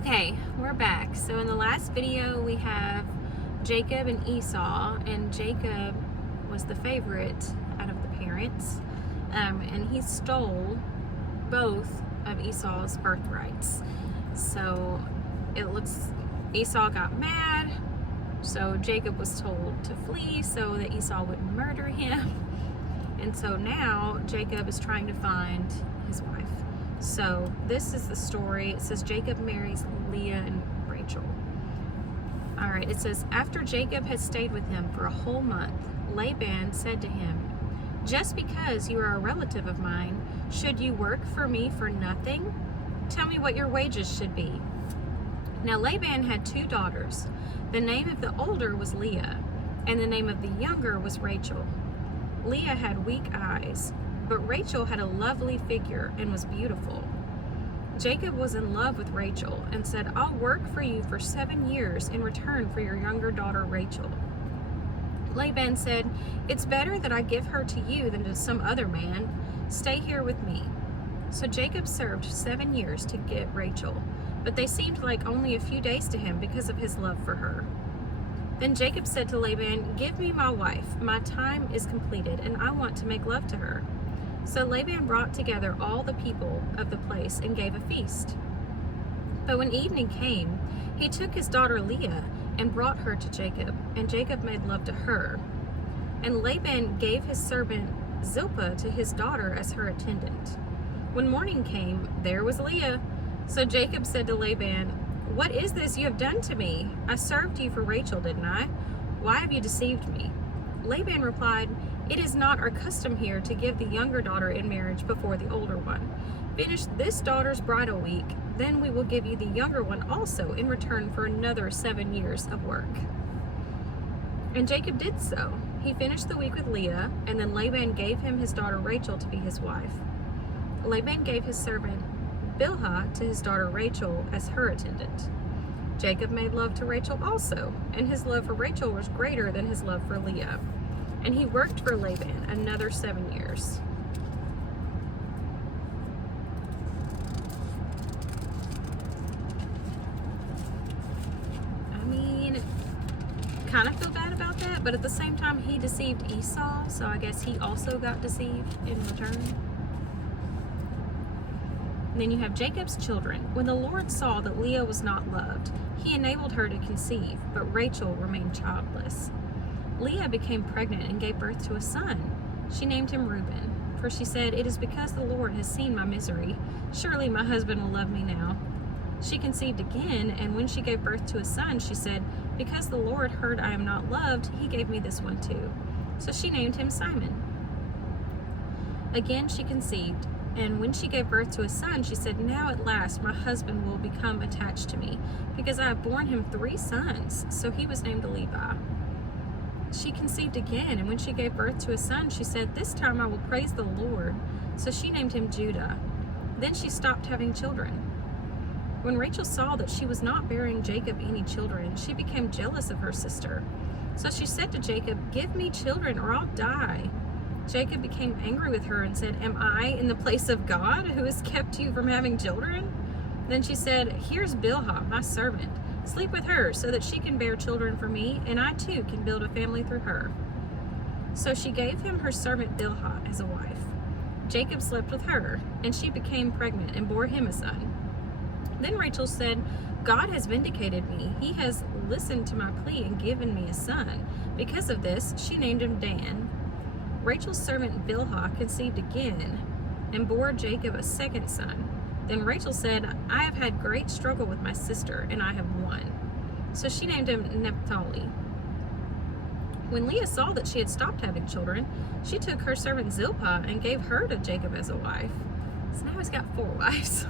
Okay, we're back. So in the last video we have Jacob and Esau, and Jacob was the favorite out of the parents, and he stole both of Esau's birthrights. So it looks Esau got mad, so Jacob was told to flee so that Esau wouldn't murder him. And so now Jacob is trying to find his wife. So this is the story. It says Jacob marries Leah and Rachel. All right, it says, after Jacob had stayed with him for a whole month, Laban said to him, just because you are a relative of mine, should you work for me for nothing? Tell me what your wages should be. Now Laban had two daughters. The name of the older was Leah, and the name of the younger was Rachel. Leah had weak eyes, but Rachel had a lovely figure and was beautiful. Jacob was in love with Rachel and said, I'll work for you for 7 years in return for your younger daughter Rachel. Laban said, it's better that I give her to you than to some other man. Stay here with me. So Jacob served 7 years to get Rachel, but they seemed like only a few days to him because of his love for her. Then Jacob said to Laban, give me my wife. My time is completed, and I want to make love to her. So Laban brought together all the people of the place and gave a feast. But when evening came, he took his daughter Leah and brought her to Jacob, and Jacob made love to her. And Laban gave his servant Zilpah to his daughter as her attendant. When morning came, there was Leah. So Jacob said to Laban, what is this you have done to me? I served you for Rachel, didn't I? Why have you deceived me? Laban replied, it is not our custom here to give the younger daughter in marriage before the older one. Finish this daughter's bridal week, then we will give you the younger one also in return for another 7 years of work. And Jacob did so. He finished the week with Leah, and then Laban gave him his daughter Rachel to be his wife. Laban gave his servant Bilhah to his daughter Rachel as her attendant. Jacob made love to Rachel also, and his love for Rachel was greater than his love for Leah. And he worked for Laban another 7 years. I mean, kind of feel bad about that, but at the same time, he deceived Esau, so I guess he also got deceived in return. And then you have Jacob's children. When the Lord saw that Leah was not loved, he enabled her to conceive, but Rachel remained childless. Leah became pregnant and gave birth to a son. She named him Reuben, for she said, it is because the Lord has seen my misery. Surely my husband will love me now. She conceived again, and when she gave birth to a son, she said, because the Lord heard I am not loved, he gave me this one too. So she named him Simon. Again she conceived, and when she gave birth to a son, she said, now at last my husband will become attached to me, because I have borne him 3 sons. So he was named Levi. She conceived again, and when she gave birth to a son, she said, this time I will praise the Lord. So she named him Judah. Then she stopped having children. When Rachel saw that she was not bearing Jacob any children, she became jealous of her sister. So she said to Jacob, give me children or I'll die. Jacob became angry with her and said, am I in the place of God who has kept you from having children? Then she said, here's Bilhah, my servant. Sleep with her so that she can bear children for me, and I too can build a family through her. So she gave him her servant Bilhah as a wife. Jacob slept with her, and she became pregnant and bore him a son. Then Rachel said, God has vindicated me. He has listened to my plea and given me a son. Because of this, she named him Dan. Rachel's servant Bilhah conceived again and bore Jacob a second son. Then Rachel said, I have had great struggle with my sister, and I have won. So she named him Naphtali. When Leah saw that she had stopped having children, she took her servant Zilpah and gave her to Jacob as a wife. So now he's got 4 wives.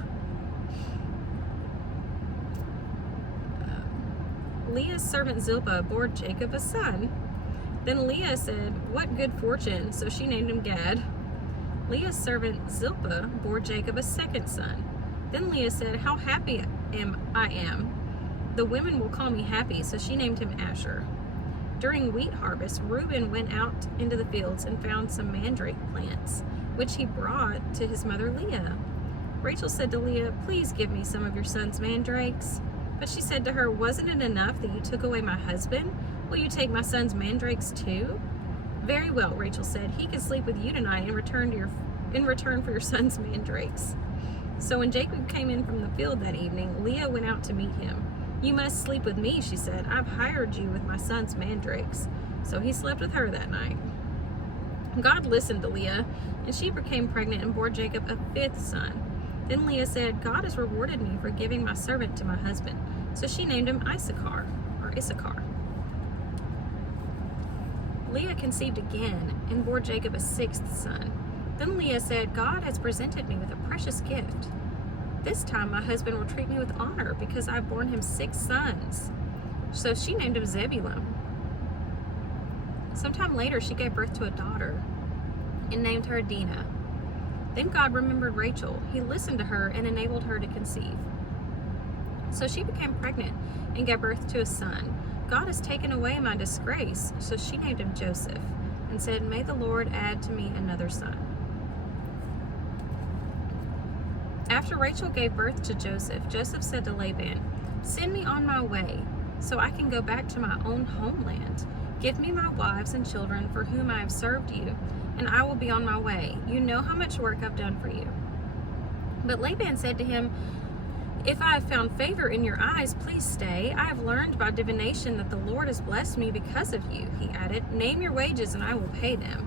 Leah's servant Zilpah bore Jacob a son. Then Leah said, what good fortune, so she named him Gad. Leah's servant Zilpah bore Jacob a second son. Then Leah said, how happy I am. The women will call me happy, so she named him Asher. During wheat harvest, Reuben went out into the fields and found some mandrake plants, which he brought to his mother Leah. Rachel said to Leah, "Please give me some of your son's mandrakes." But she said to her, "Wasn't it enough that you took away my husband? Will you take my son's mandrakes too?" "Very well," Rachel said. "He can sleep with you tonight in return for your son's mandrakes." So when Jacob came in from the field that evening, Leah went out to meet him. "You must sleep with me," she said. "I've hired you with my son's mandrakes." So he slept with her that night. God listened to Leah, and she became pregnant and bore Jacob a fifth son. Then Leah said, "God has rewarded me for giving my servant to my husband." So she named him Issachar. Leah conceived again and bore Jacob a sixth son. Then Leah said, "God has presented me with a precious gift. This time my husband will treat me with honor because I've borne him 6 sons." So she named him Zebulun. Sometime later, she gave birth to a daughter and named her Dinah. Then God remembered Rachel. He listened to her and enabled her to conceive. So she became pregnant and gave birth to a son. "God has taken away my disgrace." So she named him Joseph and said, "May the Lord add to me another son." After Rachel gave birth to Joseph, Joseph said to Laban, "Send me on my way so I can go back to my own homeland. Give me my wives and children for whom I have served you, and I will be on my way. You know how much work I've done for you." But Laban said to him, "If I have found favor in your eyes, please stay. I have learned by divination that the Lord has blessed me because of you." He added, "Name your wages and I will pay them."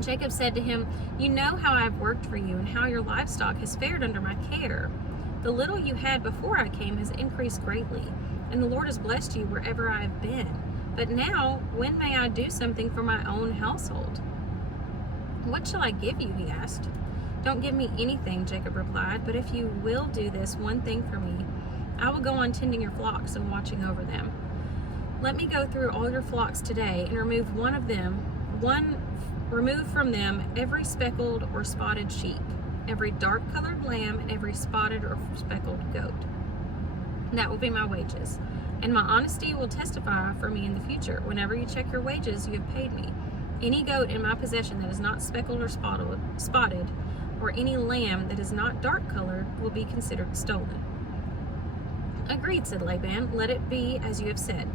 Jacob said to him, "You know how I have worked for you and how your livestock has fared under my care. The little you had before I came has increased greatly, and the Lord has blessed you wherever I have been. But now, when may I do something for my own household?" "What shall I give you?" he asked. "Don't give me anything," Jacob replied, "but if you will do this one thing for me, I will go on tending your flocks and watching over them. Let me go through all your flocks today and remove from them every speckled or spotted sheep, every dark-colored lamb, and every spotted or speckled goat. That will be my wages, and my honesty will testify for me in the future. Whenever you check your wages, you have paid me. Any goat in my possession that is not speckled or spotted, or any lamb that is not dark-colored will be considered stolen." "Agreed," said Laban. "Let it be as you have said."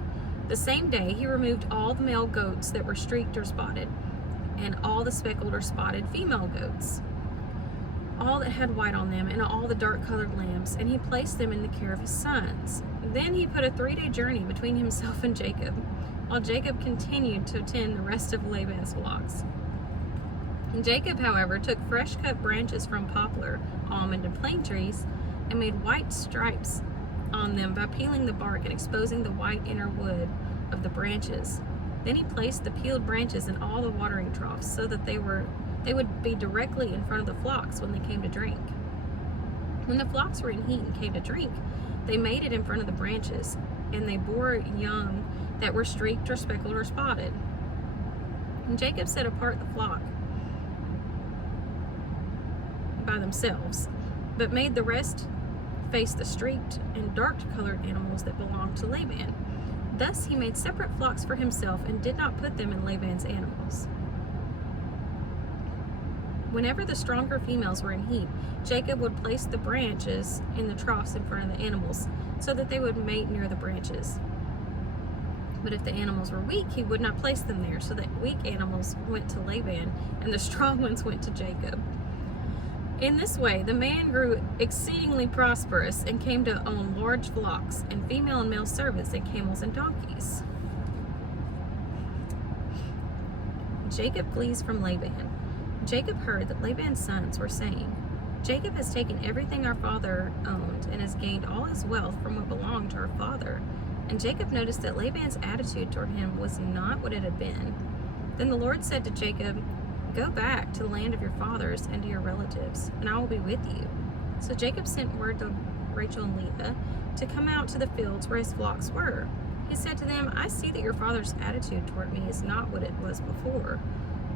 The same day he removed all the male goats that were streaked or spotted, and all the speckled or spotted female goats, all that had white on them, and all the dark-colored lambs, and he placed them in the care of his sons. Then he put a 3-day journey between himself and Jacob, while Jacob continued to tend the rest of Laban's flocks. And Jacob, however, took fresh-cut branches from poplar, almond, and plane trees, and made white stripes on them by peeling the bark and exposing the white inner wood of the branches. Then he placed the peeled branches in all the watering troughs so that they would be directly in front of the flocks when they came to drink. When the flocks were in heat and came to drink, they made it in front of the branches, and they bore young that were streaked or speckled or spotted. And Jacob set apart the flock by themselves, but made the rest face the streaked and dark-colored animals that belonged to Laban. Thus he made separate flocks for himself and did not put them in Laban's animals. Whenever the stronger females were in heat, Jacob would place the branches in the troughs in front of the animals so that they would mate near the branches. But if the animals were weak, he would not place them there, so that weak animals went to Laban and the strong ones went to Jacob. In this way, the man grew exceedingly prosperous and came to own large flocks and female and male servants and camels and donkeys. Jacob flees from Laban. Jacob heard that Laban's sons were saying, "Jacob has taken everything our father owned and has gained all his wealth from what belonged to our father." And Jacob noticed that Laban's attitude toward him was not what it had been. Then the Lord said to Jacob, "Go back to the land of your fathers and to your relatives, and I will be with you." So Jacob sent word to Rachel and Leah to come out to the fields where his flocks were. He said to them, "I see that your father's attitude toward me is not what it was before,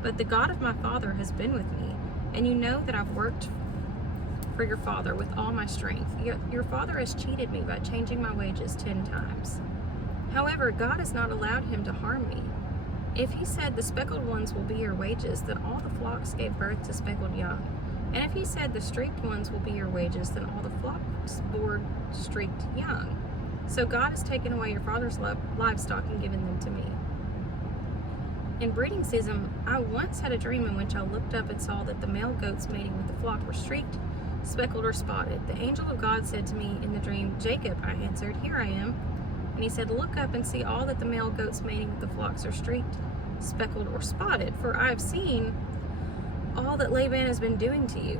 but the God of my father has been with me, and you know that I've worked for your father with all my strength. Your father has cheated me by changing my wages 10 times. However, God has not allowed him to harm me. If he said, the speckled ones will be your wages, then all the flocks gave birth to speckled young. And if he said, the streaked ones will be your wages, then all the flocks bore streaked young. So God has taken away your father's livestock and given them to me. In breeding season, I once had a dream in which I looked up and saw that the male goats mating with the flock were streaked, speckled, or spotted. The angel of God said to me in the dream, Jacob. I answered, here I am. And he said, look up and see all that the male goats mating with the flocks are streaked, speckled, or spotted, for I have seen all that Laban has been doing to you.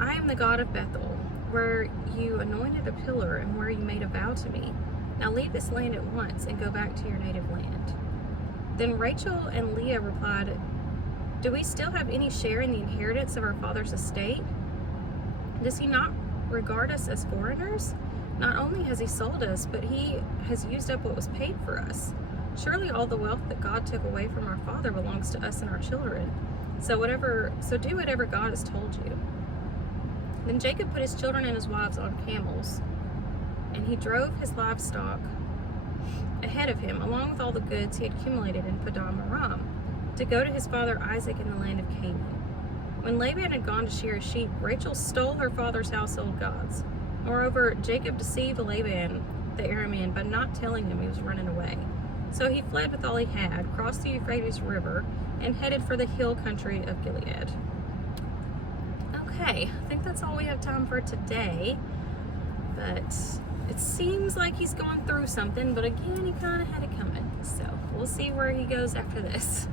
I am the God of Bethel, where you anointed a pillar and where you made a vow to me. Now leave this land at once and go back to your native land. Then Rachel and Leah replied, do we still have any share in the inheritance of our father's estate? Does he not regard us as foreigners? Not only has he sold us, but he has used up what was paid for us. Surely all the wealth that God took away from our father belongs to us and our children. So do whatever God has told you. Then Jacob put his children and his wives on camels, and he drove his livestock ahead of him, along with all the goods he had accumulated in Padan Aram, to go to his father Isaac in the land of Canaan. When Laban had gone to shear his sheep, Rachel stole her father's household gods. Moreover, Jacob deceived Laban the Aramean by not telling him he was running away. So he fled with all he had, crossed the Euphrates River, and headed for the hill country of Gilead. Okay, I think that's all we have time for today. But it seems like he's going through something, but again, he kind of had it coming. So we'll see where he goes after this.